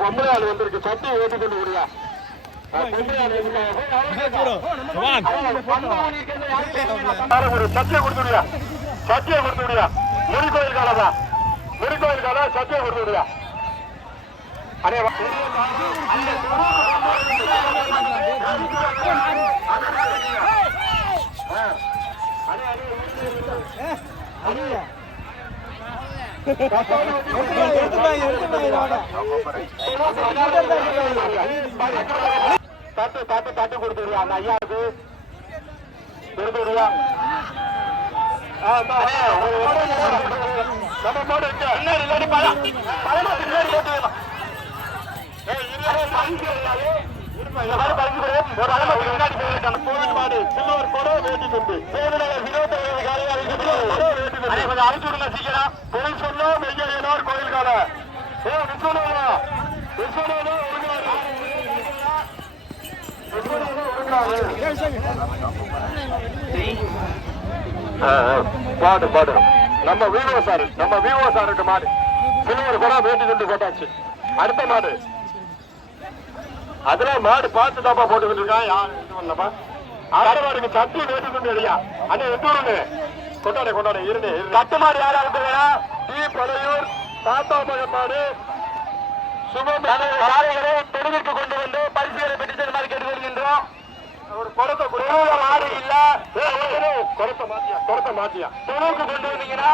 பொம்பளை ஆள் வந்திருக்கு. சட்டி ஓட்டி கொண்டு விடுயா. ஒரு சத்தியை கொடுத்துடுயா. சத்தியை கொடுத்துடுயா. முறிக்கோயில் காலதான். முறிக்கோயில் காலம் சத்தியை கொடுத்துடுயா. அடே தட்டு தட்டு தட்டு கொடுத்துடுயா. அந்த ஐயாவுக்கு கொடுத்துடுயா. நம்ம போட்டு பின்னாடி பழம் பின்னாடி போட்டு பாடு பாடு. நம்ம விவோ சாருக்கு மாடு சில்வர் கூட வேண்டி கொண்டு போட்டாச்சு. அடுத்த மாடு அதெல்லாம் மாடு பார்த்து தாப்பா போட்டுக்கிட்டு இருக்கான். யாரு இல்லப்பா. அடுத்த மாடுக்கு சட்டி வேண்டி கொண்டு இல்லையா. அண்ணே எத்தூருன்னு கொண்டாட கொண்டாட இருந்து கட்டு மாடு யாரா இருக்குறா. டி பழையூர் தாத்தா மகன் மாடு சுபம் காலைகளை தொடுவிற்கு கொண்டு வந்து பரிசுகளை பெற்று மாதிரி கேட்டு வருகின்றோம். ஒரு குடத்தை மாடு இல்ல குடத்தை மாத்தியா தொழுவுக்கு கொண்டு வந்தீங்கன்னா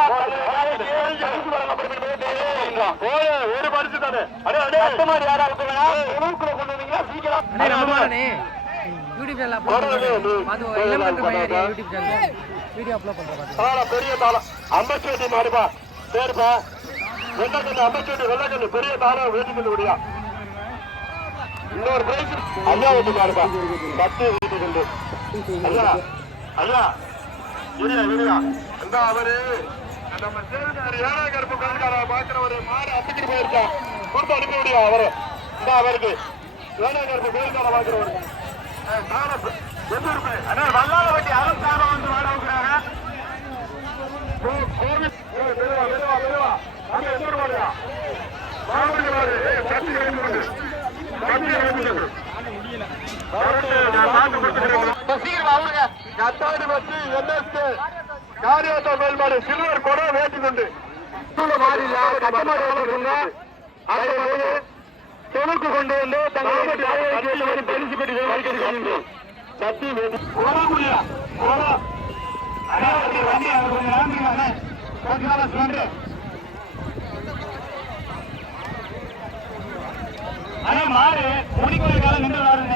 ஒரு பரிசு தானே. அடுத்த மாதிரி யாரா இருக்குன்னா தொழுவுக்குள்ள கொண்டு வந்தீங்கன்னா சீக்கிரம் பெரிய தாளம் அம்பச்சேட்டி மாடுப்பா பேருப்பா. வெள்ளக்கண்ணு அம்பச்சேட்டி வெள்ளக்கண்ணு பெரிய தாளம் வேட்டிக்கொண்டு விடியா. இன்னொரு பிரைஸ் ஐயா வீட்டு மாடுப்பா. பத்து வீட்டுக்கொண்டு ஐயா ஐயா விடியா விடியா. அந்த அவரு நம்ம சேவினார் ஏழை கருப்பு கருக்கார பாக்குற ஒரு மாடு அப்பிக்கிட்டு போயிருக்கா. கொடுத்து அனுப்பி விடியா அவரு. இந்த அவருக்கு ஏழை கருப்பு கோயில்கார பாக்குறவரு வல்லாத வட்டி அரசாங்கம் வந்து வாட வைக்கிறாங்க. சில்வர் கூட வேட்டி கொண்டு தொழுக்கு கொண்டு வந்து தங்கள் பரிசு பெற்று சத்தி மாறு முடிக்கோயில் காலம் நின்று வாருங்க.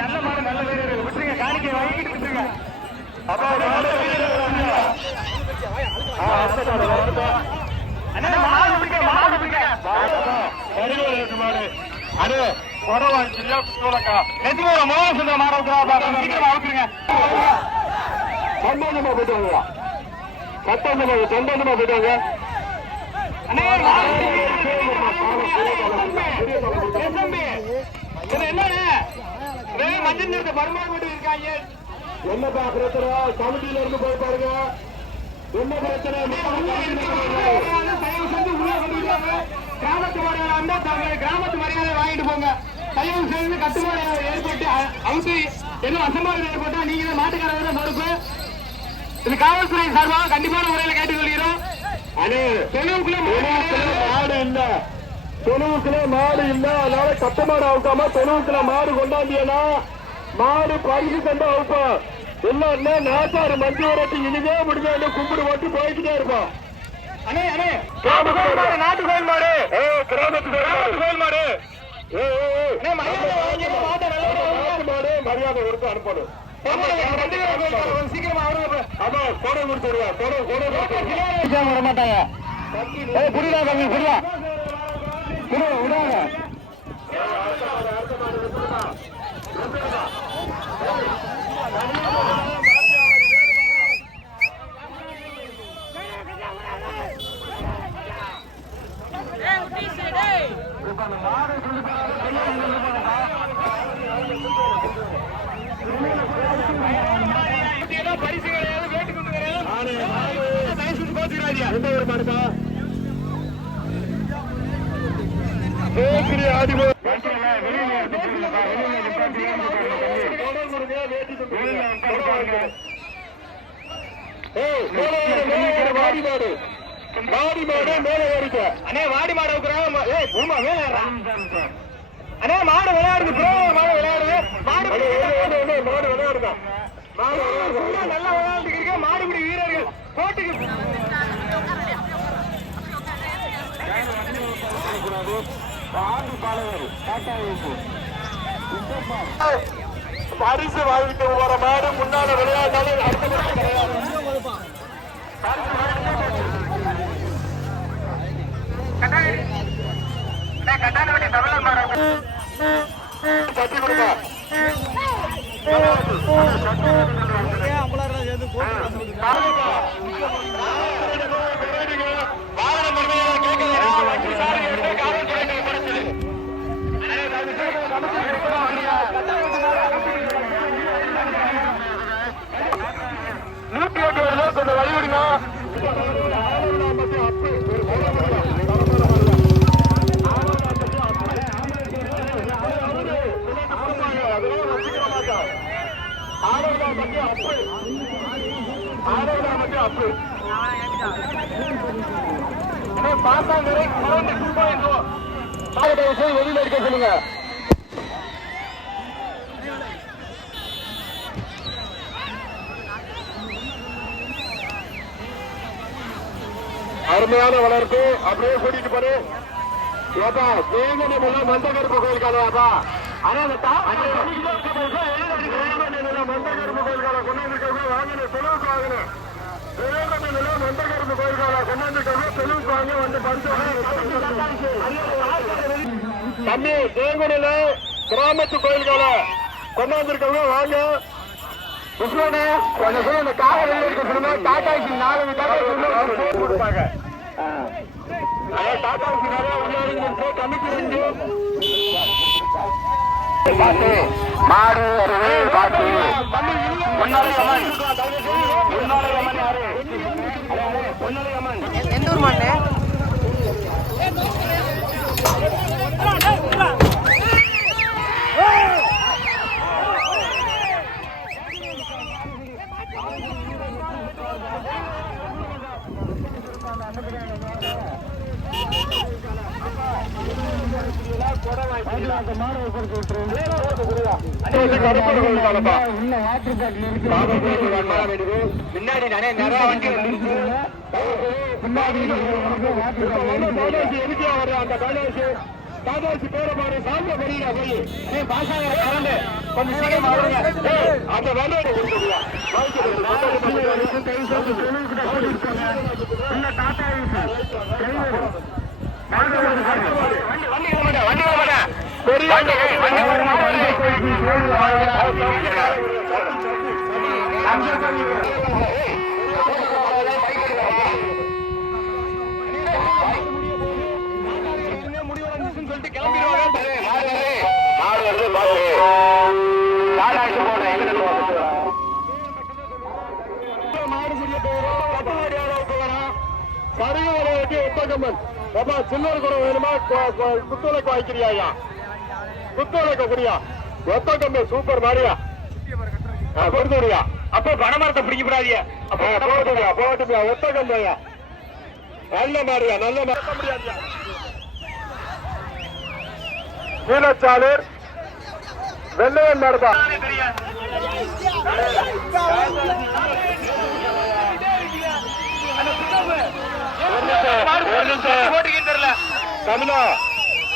நல்ல மாடு நல்ல வீரர் விட்டுருங்க. காணிக்கை வாங்கிட்டு விட்டுருங்க. சந்தோஷமா போயிட்டு சந்தோஷமா போயிட்டாங்க. மஞ்சள் நிறுத்த வருமானம் இருக்காங்க. என்னப்பா பிரச்சனை? கமிட்டியில இருந்து போய் பாருங்க. என்ன பிரச்சனை? கிராமத்து மரியாதை இருந்தா கிராமத்து மரியாதை வாங்கிட்டு போங்க. தயவு செய்து கட்டுமான ஏற்பட்டு அவுத்து எதுவும் அசம்பாவிதம் ஏற்பட்டா நீங்க தான் மாட்டுக்காரங்க மறுப்பு. இது காவல்துறை சார்பாக கண்டிப்பான முறையில் கேட்டுக்கொள்கிறோம். தொழுவுக்குள்ள மாடு இல்ல, தொழுவுக்குள்ள மாடு இல்ல. அதனால கட்ட மாடு அவுக்காம தொழுவுக்குள்ள மாடு கொண்டாந்தியனா மாடு பரிசு கொண்டு அவுப்போம். இல்ல நாட்டாறு மஞ்சு வரட்டு இனிமே முடிஞ்ச கும்பிடு போட்டு போய்கிட்டே இருப்போம். நாட்டு கோயில் மாடு, கிராமத்து கோயில் மாடு மரியாதை கொடுத்து அனுப்பணும். சீக்கிரமா கொடை கொடுத்துருவா. வர மாட்டாங்க. புரியுதா தம்பி? புரியுதா விடாங்க. வாடி மாடு மேல ஏறிக்க அண்ணே, வாடி மாடு அண்ணே, மாடு விளையாடுது ப்ரோ, மாடு விளையாடுது, மாடு விளையாடுதா, நல்லா விளையாண்டுக்கிறீங்க. மாடுபிடி வீரர்கள் போட்டிக்கு பரிசு வாங்கிட்டு போற மாடு முன்னால விளையாட்டாலும் அடுத்த முறை கிடையாது. சட்டி கொடுங்க. கொஞ்சம் வழிவிடுங்க. வெளியில இருக்க சொல்லுங்க. அருமையான வளர்ப்பு. அப்படியே கூட்டிட்டு போரு. ஏப்பா வேங்கடம் மந்தகருப்பு கோயில் காலையாப்பா. மந்தகருப்பு கோயில் காலை கொண்டாந்து வாங்கின செலவுக்கு வாங்கினேன். மந்தகருப்பு கோயில் காலை கொண்டாந்து செலவுக்கு வாங்க வந்து தம்பி தேங்குடியில கிராமத்து கோயில் காலை கொண்டாந்துருக்கவங்க வாங்க. கொஞ்சம் சொல்லுங்க. காவல் இருக்க சொல்லுங்க. டாட்டாக்கு 4 டாட்டா கொடுப்பாங்க. டாட்டாக்கு நிறைய உள்ளாருங்க. கமிட்டி மாடு பாட்டு எந்த ஊர் மண்ணு? முன்னாடி நிறைய வண்டி அந்த காதாசி பேர பாரு சாப்பிட படியா போய் பாசாங்க கரண்டு கொஞ்சம் சீக்கிரம் அந்த வேலையை சில்லர் கூட வேணுமா? குத்துவலைக்கு வாங்கிக்கிறியா? குத்துவலைக்க குடியா? ஒத்த கம்பி சூப்பர் மாறியா கொடுத்துடியா? அப்ப பணமரத்தை பிடிக்கப்படாதியா? போட்டுடியா ஒத்த கம்பையா? நல்ல மாறியா? நல்ல மறக்க முடியாதியா? கீழச்சாலூர் வெள்ளையன் நடந்தா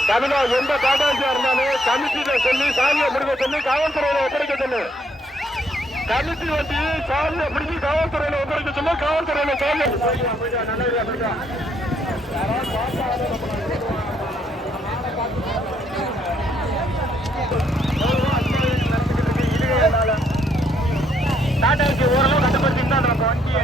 தமிழா எந்த டாடாசியா இருந்தாலும் கமிட்டியில சொல்லி சாமியை முடிக்க சொல்லி காவல்துறையில ஒப்படைக்க சொல்லு. கமிட்டி வச்சு சாமியை பிடிச்சி காவல்துறையில ஒப்படைக்க சொல்லு. காவல்துறையில சாமி நம்ம வண்டியை